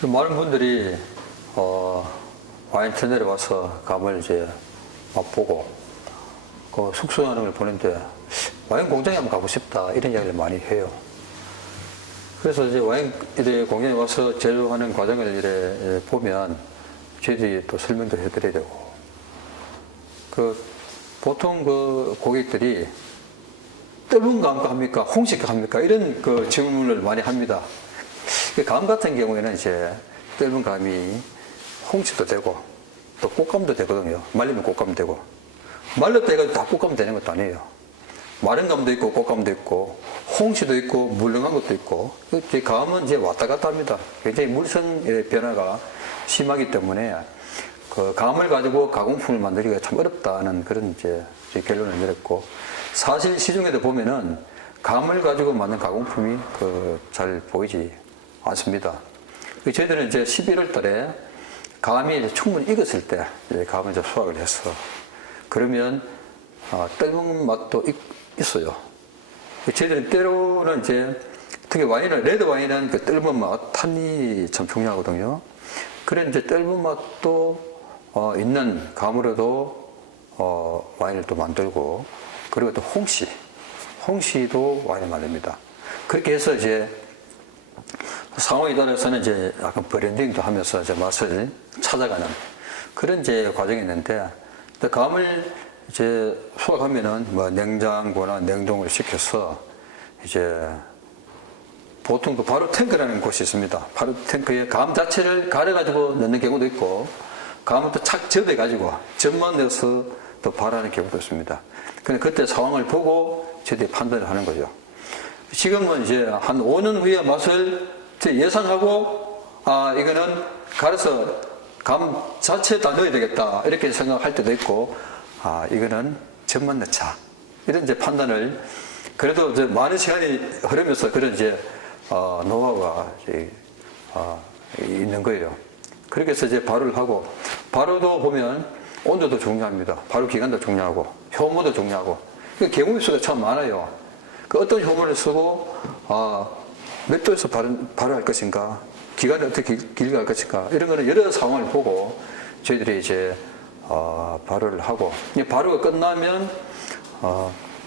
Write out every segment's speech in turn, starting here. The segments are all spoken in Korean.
그 많은 분들이 와인 터널에 와서 감을 이제 맛보고 그 숙성하는 걸 보는데 와인 공장에 한번 가고 싶다 이런 이야기를 많이 해요. 그래서 이제 와인 공장에 와서 제조하는 과정을 이래 보면 저희들이 또 설명도 해드려야 되고 보통 그 고객들이 떫은 감과 합니까? 홍식 합니까? 이런 그 질문을 많이 합니다. 감 같은 경우에는 이제 떫은 감이 홍식도 되고 또 꽃감도 되거든요. 말리면 꽃감 되고 말렸다 해가지고 다 꽃감 되는 것도 아니에요. 마른 감도 있고 꽃감도 있고 홍시도 있고 물렁한 것도 있고 감은 이제 왔다 갔다 합니다. 굉장히 물성의 변화가 심하기 때문에 그 감을 가지고 가공품을 만들기가 참 어렵다는 그런 이제 결론을 내렸고 사실 시중에도 보면은 감을 가지고 만든 가공품이 잘 보이지 않습니다. 저희들은 이제 11월 달에 감이 이제 충분히 익었을 때 감을 이제 수확을 해서 그러면 떫은 맛도 있어요. 저희들은 때로는 이제 특히 와인은 레드 와인은 그 떫은 맛 탄이 참 중요하거든요. 그런 이제 떫은 맛도 있는 감으로도 와인을 또 만들고 그리고 또 홍시도 와인을 만듭니다. 그렇게 해서 이제 상황에 따라서는 이제 약간 브랜딩도 하면서 이제 맛을 찾아가는 그런 이제 과정이 있는데 감을 이제 수확하면은 뭐 냉장고나 냉동을 시켜서 이제 보통 바로 탱크라는 곳이 있습니다. 바로 탱크에 감 자체를 갈아가지고 넣는 경우도 있고 감을 또 착 접해가지고 젖만 넣어서 또 발하는 경우도 있습니다. 근데 그때 상황을 보고 저희들이 판단을 하는 거죠. 지금은 이제 한 5년 후에 맛을 예상하고 이거는 갈아서 감 자체 다 넣어야 되겠다 이렇게 생각할 때도 있고 이거는 젖만 넣자 이런 이제 판단을 그래도 이제 많은 시간이 흐르면서 그런 이제 노하우가 있는 거예요. 그렇게 해서 이제 발효를 하고 발효도 보면 온도도 중요합니다. 발효 기간도 중요하고 효모도 중요하고 경우의 수가 참 많아요. 어떤 효모를 쓰고 몇 도에서 발효할 것인가 기간이 어떻게 길게 할 것인가 이런 거는 여러 상황을 보고 저희들이 이제 발효를 하고 발효가 끝나면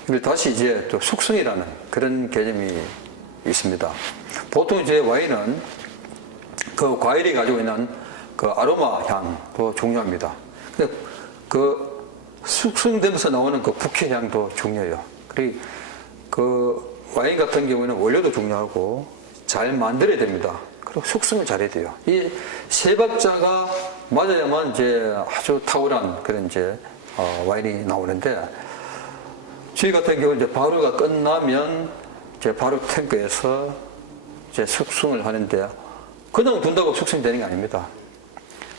이걸 다시 이제 또 숙성이라는 그런 개념이 있습니다. 보통 이제 와인은 그 과일이 가지고 있는 그 아로마 향도 중요합니다. 근데 그 숙성되면서 나오는 그 부케 향도 중요해요. 그리고 그 와인 같은 경우에는 원료도 중요하고 잘 만들어야 됩니다. 그리고 숙성을 잘해야 돼요. 이 세 박자가 맞아야만 이제 아주 탁월한 그런 이제 와인이 나오는데 저희 같은 경우 이제 발효가 끝나면 이제 발효 탱크에서 이제 숙성을 하는데 그냥 둔다고 숙성되는 게 아닙니다.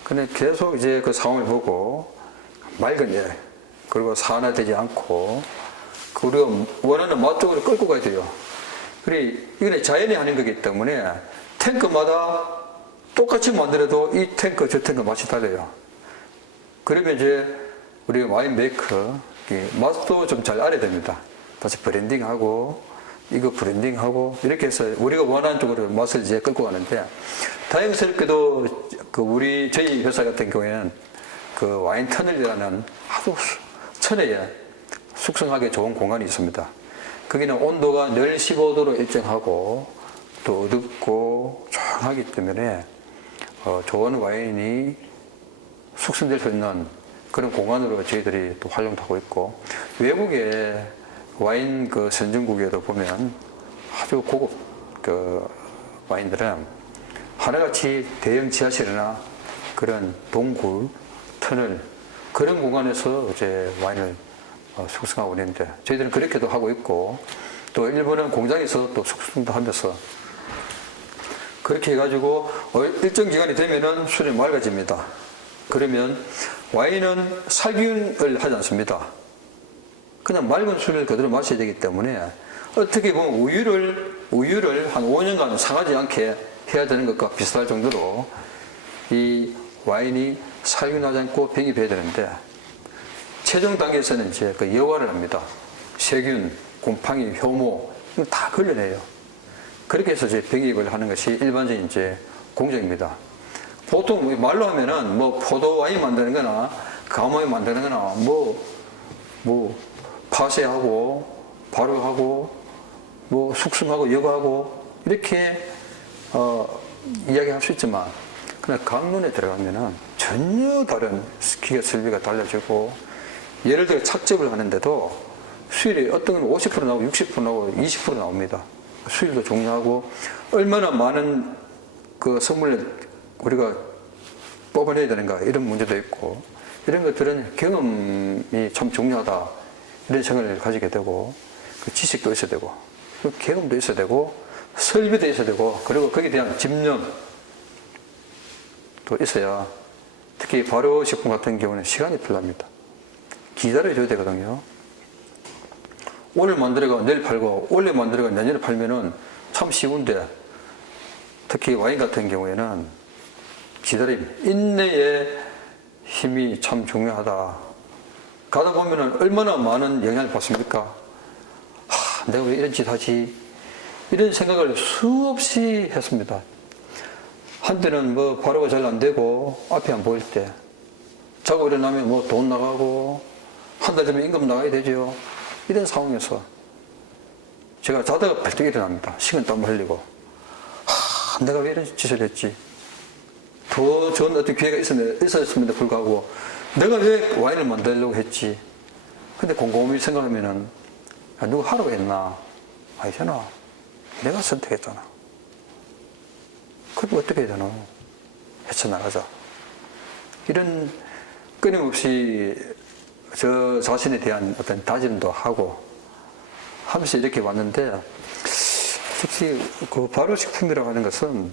근데 계속 이제 그 상황을 보고 맑은 예 그리고 산화되지 않고 그리고 원하는 맛 쪽으로 끌고 가야 돼요. 그리고 이건 자연이 하는 거기 때문에 탱크마다 똑같이 만들어도 이 탱크 저 탱크 맛이 달라요. 그러면 이제 우리 와인 메이커 맛도 좀 잘 알아야 됩니다. 다시 브랜딩하고 이거 브랜딩하고 이렇게 해서 우리가 원하는 쪽으로 맛을 이제 끌고 가는데 다행스럽게도 저희 회사 같은 경우에는 그 와인 터널이라는 아주 천혜에 숙성하기 좋은 공간이 있습니다. 거기는 온도가 늘 15도로 일정하고 또 어둡고 조용하기 때문에 좋은 와인이 숙성될 수 있는 그런 공간으로 저희들이 또 활용도 하고 있고 외국의 와인 그 선진국에도 보면 아주 고급 그 와인들은 하나같이 대형 지하실이나 그런 동굴, 터널 그런 공간에서 이제 와인을 숙성하고 있는데 저희들은 그렇게도 하고 있고 또 일본은 공장에서 또 숙성도 하면서 그렇게 해가지고 일정 기간이 되면은 술이 맑아집니다. 그러면 와인은 살균을 하지 않습니다. 그냥 맑은 술을 그대로 마셔야 되기 때문에 어떻게 보면 우유를 한 5년간 상하지 않게 해야 되는 것과 비슷할 정도로 이 와인이 살균하지 않고 병입해야 되는데 최종 단계에서는 이제 그 여과를 합니다. 세균, 곰팡이, 효모 이거 다 걸려내요. 그렇게 해서 이제 병입을 하는 것이 일반적인 이제 공정입니다. 보통 말로 하면은 뭐 포도 와인 만드는 거나 감와인 만드는 거나 뭐 파쇄하고 발효하고 뭐 숙성하고 여과하고 이렇게 이야기할 수 있지만 그냥 강론에 들어가면은 전혀 다른 기계 설비가 달라지고 예를 들어 착즙을 하는데도 수율이 어떤 건 50% 나오고 60% 나오고 20% 나옵니다. 수율도 중요하고 얼마나 많은 그 성분을 우리가 뽑아내야 되는가 이런 문제도 있고 이런 것들은 경험이 참 중요하다 이런 생각을 가지게 되고 그 지식도 있어야 되고 그 경험도 있어야 되고 설비도 있어야 되고 그리고 거기에 대한 집념도 있어야 특히 발효식품 같은 경우는 시간이 필요합니다. 기다려줘야 되거든요. 오늘 만들어가 내일 팔고 올해 만들어가 내년에 팔면은 참 쉬운데 특히 와인 같은 경우에는 기다림, 인내의 힘이 참 중요하다. 가다 보면은 얼마나 많은 영향을 받습니까? 내가 왜 이런 짓 하지? 이런 생각을 수없이 했습니다. 한때는 뭐 발효가 잘 안 되고 앞이 안 보일 때 자고 일어나면 뭐 돈 나가고 한 달 되면 임금 나가야 되죠. 이런 상황에서 제가 자다가 벌떡 일어납니다. 식은땀 흘리고 내가 왜 이런 짓을 했지? 더 좋은 어떤 기회가 있었음에도 불구하고 내가 왜 와인을 만들려고 했지? 근데 곰곰이 생각하면은 누가 하라고 했나? 아니잖아. 내가 선택했잖아. 그럼 어떻게 해야 되나? 헤쳐나가자. 이런 끊임없이 저 자신에 대한 어떤 다짐도 하고 하면서 이렇게 왔는데 특히 그 발효식품이라고 하는 것은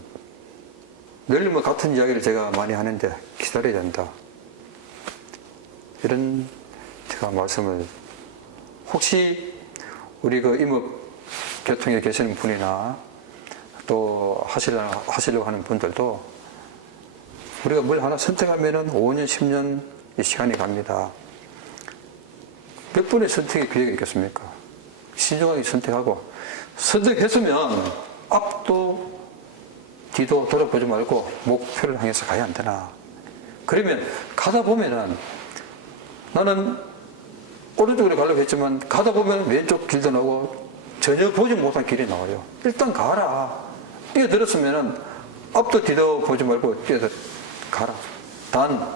늘 뭐 같은 이야기를 제가 많이 하는데 기다려야 된다. 이런 제가 말씀을 혹시 우리 그 임업계통에 계시는 분이나 또 하시려고 하는 분들도 우리가 뭘 하나 선택하면은 5년, 10년 이 시간이 갑니다. 몇 번의 선택의 기회가 있겠습니까? 신중하게 선택하고 선택했으면 앞도 뒤도 돌아보지 말고 목표를 향해서 가야 안 되나. 그러면 가다 보면은 나는 오른쪽으로 가려고 했지만 가다 보면 왼쪽 길도 나오고 전혀 보지 못한 길이 나와요. 일단 가라. 뛰어들었으면은 앞도 뒤도 보지 말고 뛰어들 가라. 단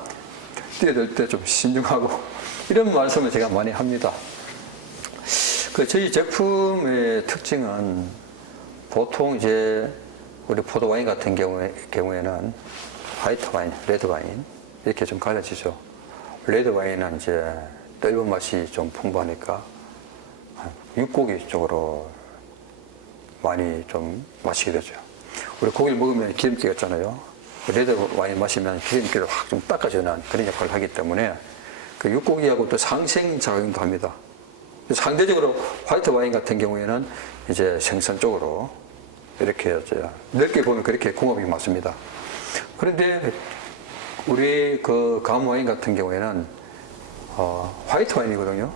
뛰어들 때 좀 신중하고 이런 말씀을 제가 많이 합니다. 그 저희 제품의 특징은 보통 이제 우리 포도 와인 같은 경우에는 화이트 와인, 레드 와인 이렇게 좀 갈라지죠. 레드 와인은 이제 떫은 맛이 좀 풍부하니까 육고기 쪽으로 많이 좀 마시게 되죠. 우리 고기를 먹으면 기름기가 있잖아요. 레드 와인 마시면 기름기를 확 좀 닦아주는 그런 역할을 하기 때문에 그 육고기하고 또 상생작용도 합니다. 상대적으로 화이트 와인 같은 경우에는 이제 생선 쪽으로 이렇게 넓게 보면 그렇게 궁합이 맞습니다. 그런데 우리 그 감 와인 같은 경우에는 화이트 와인이거든요.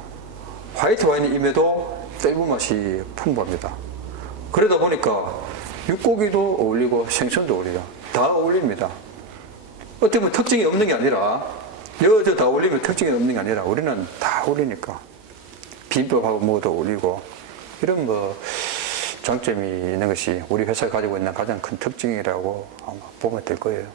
화이트 와인임에도 떫은 맛이 풍부합니다. 그러다 보니까 육고기도 어울리고 생선도 어울려요. 다 어울립니다. 어떻게 보면 특징이 없는 게 아니라 여저 다 어울리면 특징이 없는 게 아니라 우리는 다 어울리니까 비빔밥하고 뭐도 어울리고 이런 뭐 장점이 있는 것이 우리 회사가 가지고 있는 가장 큰 특징이라고 아마 보면 될 거예요.